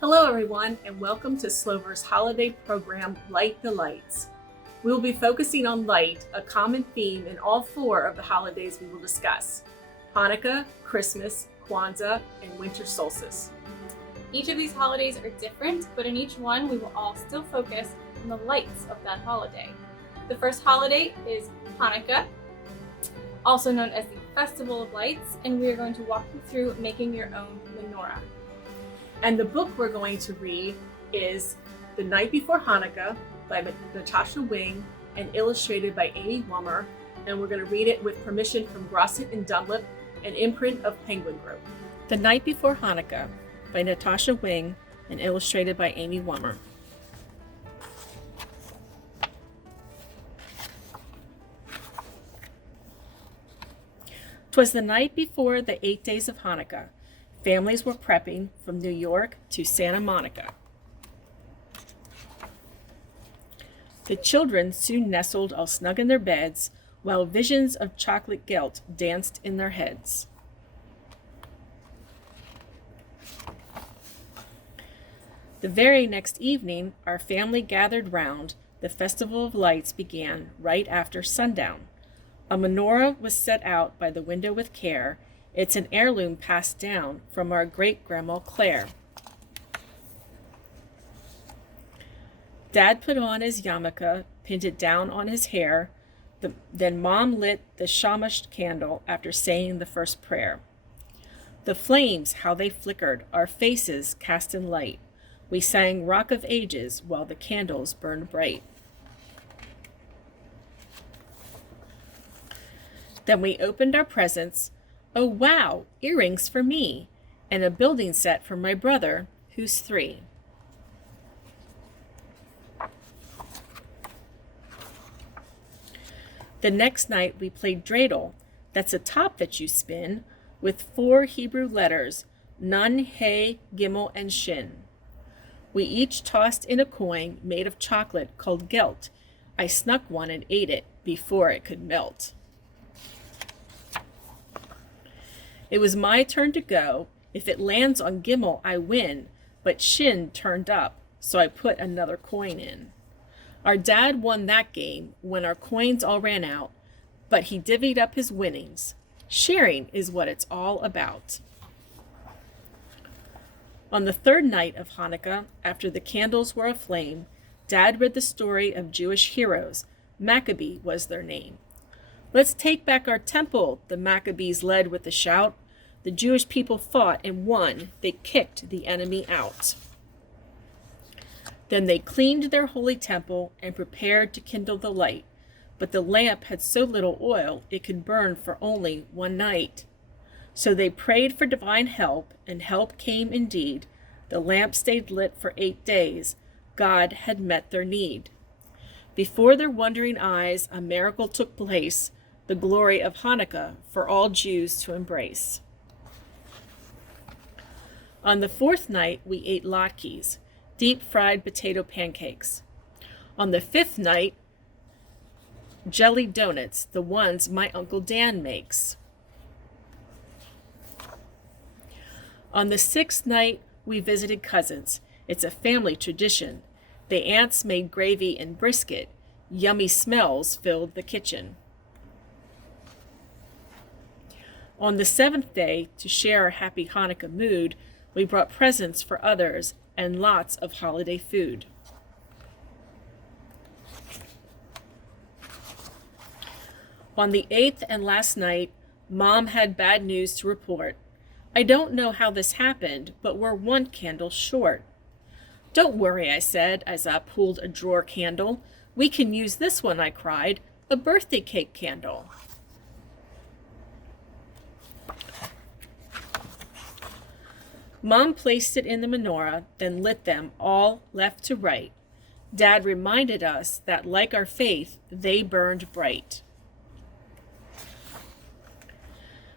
Hello everyone, and welcome to Slover's holiday program, Light the Lights. We will be focusing on light, a common theme in all four of the holidays we will discuss: Hanukkah, Christmas, Kwanzaa, and winter solstice. Each of these holidays are different, but in each one we will all still focus on the lights of that holiday. The first holiday is Hanukkah, also known as the Festival of Lights, and we are going to walk you through making your own menorah. And the book we're going to read is The Night Before Hanukkah by Natasha Wing and illustrated by Amy Wummer, and we're going to read it with permission from Grosset Dunlap, an imprint of Penguin Group. The Night Before Hanukkah by Natasha Wing and illustrated by Amy Wummer. "'Twas the night before the 8 days of Hanukkah. Families were prepping from New York to Santa Monica. The children soon nestled all snug in their beds, while visions of chocolate guilt danced in their heads. The very next evening, our family gathered round. The Festival of Lights began right after sundown. A menorah was set out by the window with care. It's an heirloom passed down from our great-grandma Claire. Dad put on his yarmulke, pinned it down on his hair. Then Mom lit the shamash candle after saying the first prayer. The flames, how they flickered, our faces cast in light. We sang Rock of Ages while the candles burned bright. Then we opened our presents. Oh wow, earrings for me, and a building set for my brother, who's 3. The next night we played dreidel. That's a top that you spin with 4 Hebrew letters, Nun, He, Gimel, and Shin. We each tossed in a coin made of chocolate called gelt. I snuck one and ate it before it could melt. It was my turn to go. If it lands on Gimel, I win, but Shin turned up, so I put another coin in. Our dad won that game when our coins all ran out, but he divvied up his winnings. Sharing is what it's all about. On the third night of Hanukkah, after the candles were aflame, Dad read the story of Jewish heroes. Maccabee was their name. Let's take back our temple, the Maccabees led with a shout. The Jewish people fought and won. They kicked the enemy out. Then they cleaned their holy temple and prepared to kindle the light. But the lamp had so little oil it could burn for only one night. So they prayed for divine help, and help came indeed. The lamp stayed lit for 8 days. God had met their need. Before their wondering eyes, a miracle took place, the glory of Hanukkah for all Jews to embrace. On the 4th night, we ate latkes, deep-fried potato pancakes. On the 5th night, jelly donuts, the ones my Uncle Dan makes. On the 6th night, we visited cousins. It's a family tradition. The aunts made gravy and brisket. Yummy smells filled the kitchen. On the 7th day, to share our happy Hanukkah mood, we brought presents for others and lots of holiday food. On the 8th and last night, Mom had bad news to report. I don't know how this happened, but we're 1 candle short. Don't worry, I said, as I pulled a drawer candle. We can use this one, I cried, a birthday cake candle. Mom placed it in the menorah, then lit them all left to right. Dad reminded us that, like our faith, they burned bright.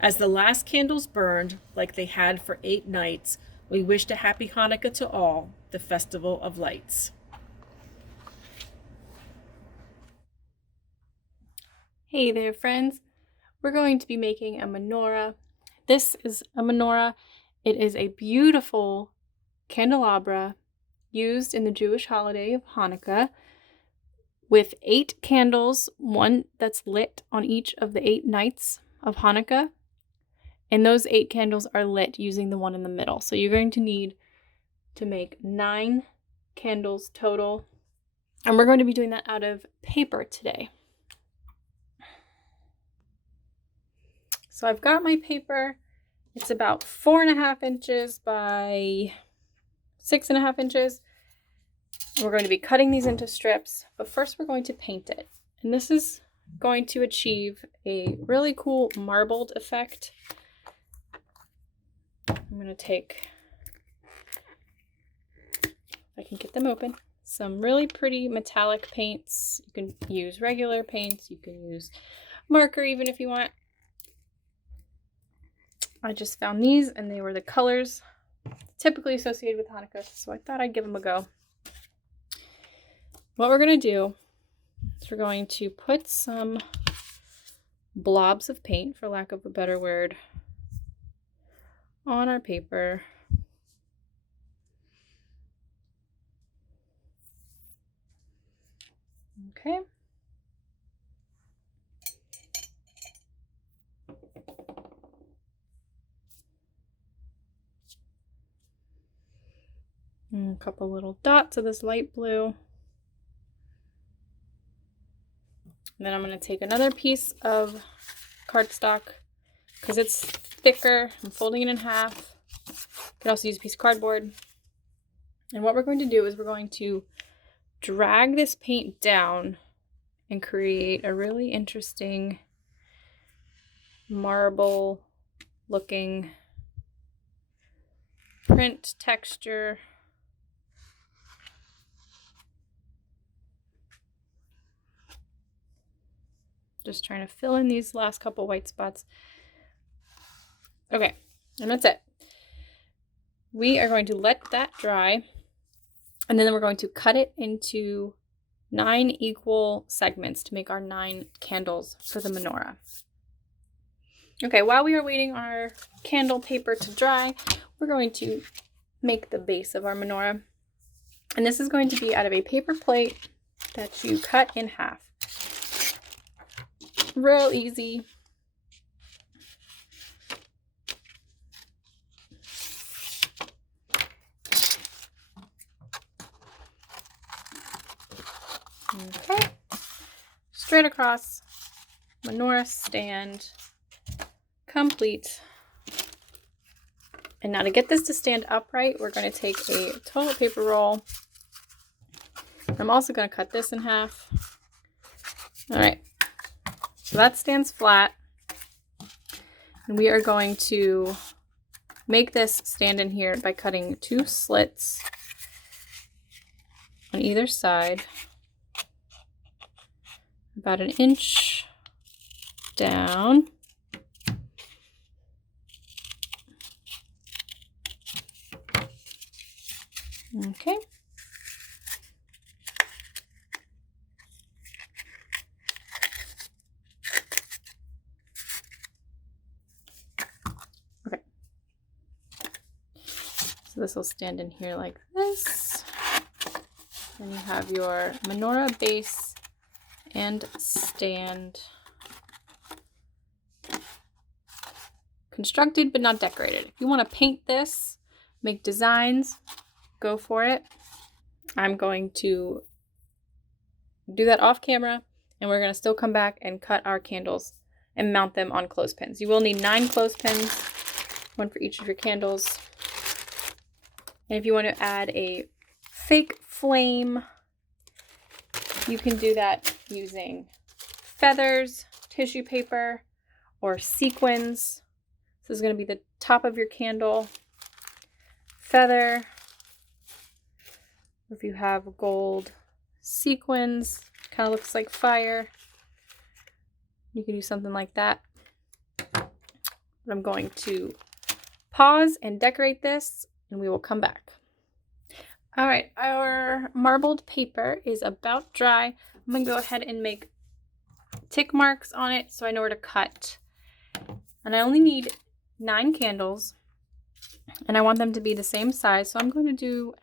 As the last candles burned, like they had for 8 nights, we wished a happy Hanukkah to all, the Festival of Lights. Hey there, friends. We're going to be making a menorah. This is a menorah. It is a beautiful candelabra used in the Jewish holiday of Hanukkah with 8 candles, one that's lit on each of the 8 nights of Hanukkah. And those 8 candles are lit using the one in the middle. So you're going to need to make 9 candles total. And we're going to be doing that out of paper today. So I've got my paper. It's about 4.5 inches by 6.5 inches. We're going to be cutting these into strips, but first we're going to paint it. And this is going to achieve a really cool marbled effect. I'm going to take, if I can get them open, some really pretty metallic paints. You can use regular paints, you can use marker even if you want. I just found these and they were the colors typically associated with Hanukkah, so I thought I'd give them a go. What we're going to do is we're going to put some blobs of paint, for lack of a better word, on our paper. Okay. And a couple little dots of this light blue. And then I'm going to take another piece of cardstock because it's thicker. I'm folding it in half. You can also use a piece of cardboard. And what we're going to do is we're going to drag this paint down and create a really interesting marble looking print texture. Just trying to fill in these last couple white spots. Okay, and that's it. We are going to let that dry, and then we're going to cut it into 9 equal segments to make our 9 candles for the menorah. Okay, while we are waiting on our candle paper to dry, we're going to make the base of our menorah. And this is going to be out of a paper plate that you cut in half. Real easy. Okay. Straight across, menorah stand, complete. And now to get this to stand upright, we're going to take a toilet paper roll. I'm also going to cut this in half. All right. So that stands flat, and we are going to make this stand in here by cutting 2 slits on either side, about 1 inch down. Okay. So this will stand in here like this. Then you have your menorah base and stand constructed but not decorated. If you want to paint this, make designs, go for it. I'm going to do that off camera, and we're going to still come back and cut our candles and mount them on clothespins. You will need 9 clothespins, 1 for each of your candles. And if you want to add a fake flame, you can do that using feathers, tissue paper, or sequins. This is going to be the top of your candle. Feather. If you have gold sequins, kind of looks like fire. You can do something like that. But I'm going to pause and decorate this, and we will come back. All right, our marbled paper is about dry. I'm going to go ahead and make tick marks on it so I know where to cut. And I only need 9 candles. And I want them to be the same size, so I'm going to do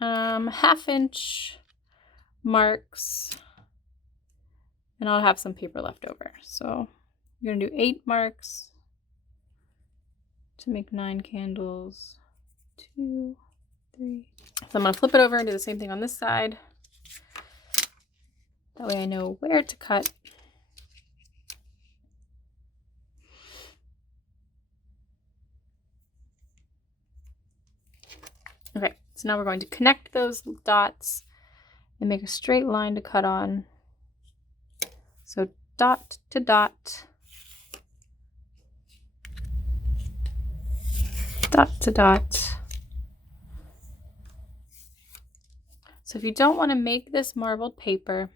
1/2 inch marks, and I'll have some paper left over. So I'm going to do 8 marks to make 9 candles. 2, 3. So I'm going to flip it over and do the same thing on this side. That way I know where to cut. Okay, so now we're going to connect those dots and make a straight line to cut on. So dot to dot, dot to dot. So if you don't want to make this marbled paper,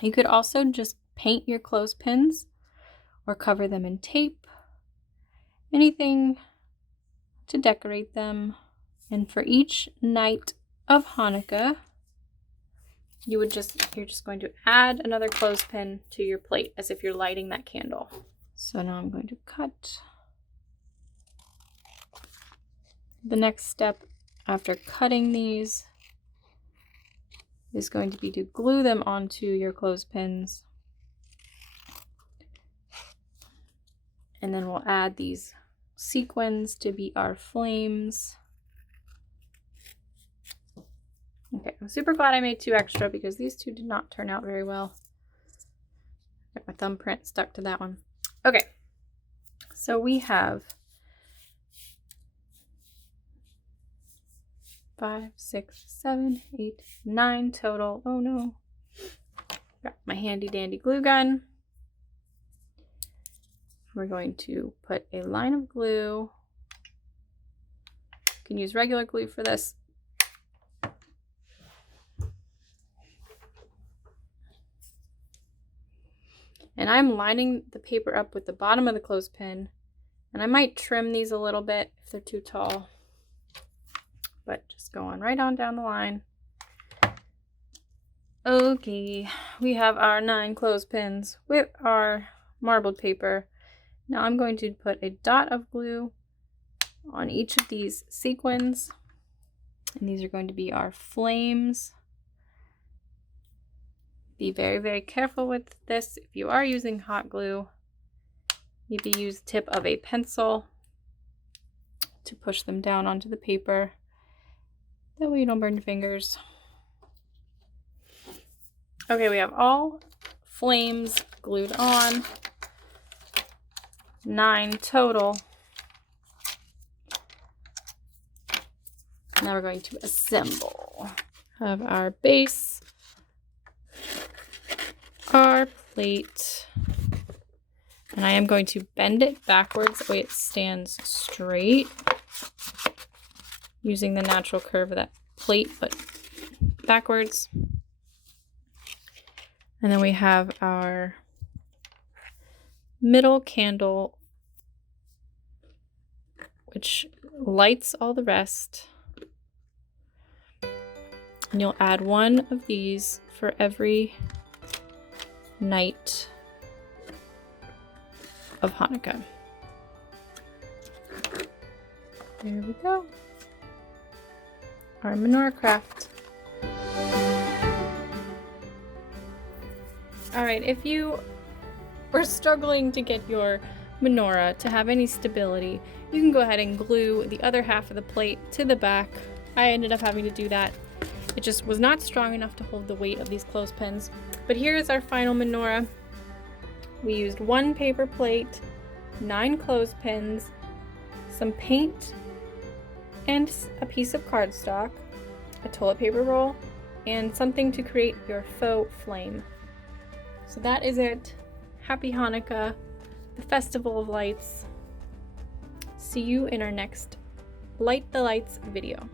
you could also just paint your clothespins or cover them in tape, anything to decorate them. And for each night of Hanukkah, you're just going to add another clothespin to your plate as if you're lighting that candle. So now I'm going to cut. The next step after cutting these is going to be to glue them onto your clothespins. And then we'll add these sequins to be our flames. Okay, I'm super glad I made 2 extra because these 2 did not turn out very well. Got my thumbprint stuck to that one. Okay, so we have 5, 6, 7, 8, 9 total. Oh no. Got my handy dandy glue gun. We're going to put a line of glue. You can use regular glue for this. And I'm lining the paper up with the bottom of the clothespin. And I might trim these a little bit if they're too tall. But just go on right on down the line. Okay, we have our 9 clothespins with our marbled paper. Now I'm going to put a dot of glue on each of these sequins. And these are going to be our flames. Be very, very careful with this. If you are using hot glue, maybe use the tip of a pencil to push them down onto the paper. That way you don't burn your fingers. Okay, we have all flames glued on. 9 total. Now we're going to assemble. Have our base, our plate, and I am going to bend it backwards the way it stands straight, using the natural curve of that plate, but backwards. And then we have our middle candle, which lights all the rest. And you'll add 1 of these for every night of Hanukkah. There we go. Our menorah craft. Alright, if you were struggling to get your menorah to have any stability, you can go ahead and glue the other half of the plate to the back. I ended up having to do that. It just was not strong enough to hold the weight of these clothespins. But here is our final menorah. We used 1 paper plate, 9 clothespins, some paint, and a piece of cardstock, a toilet paper roll, and something to create your faux flame. So that is it. Happy Hanukkah, the Festival of Lights. See you in our next Light the Lights video.